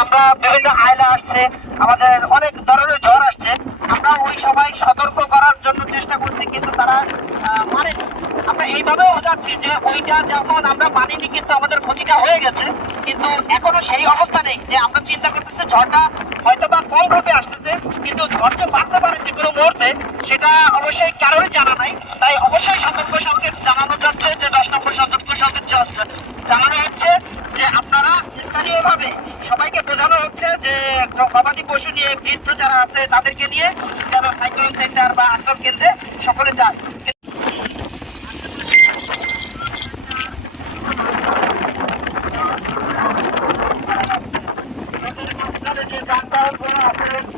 আমরা বিভিন্ন আয়লা আসছে আমাদের অনেক ধরনের ঝড় আসছে। যাচ্ছি যে ওইটা যখন আমরা মানিনি, কিন্তু আমাদের ক্ষতিটা হয়ে গেছে। কিন্তু এখনও সেই অবস্থা নেই যে আমরা চিন্তা করতেছি ঝড়টা হয়তো বা কম রূপে আসতেছে, কিন্তু ঝড় যে বাড়তে পারে যে কোনো মুহূর্তে, সেটা অবশ্যই কারোরই জানা নাই। তাই অবশ্যই সতর্ক সংকেত জানানো যাচ্ছে যে দশ নম্বর সতর্ক সংকেত জানানো হচ্ছে যে আপনারা স্থানীয়ভাবে সবাইকে বোঝানো হচ্ছে যে গবাদি পশু নিয়ে বৃদ্ধ যারা আছে, তাদেরকে নিয়ে যেন সাইক্লোন সেন্টার বা আশ্রম কেন্দ্রে সকলে যায়। Yeah,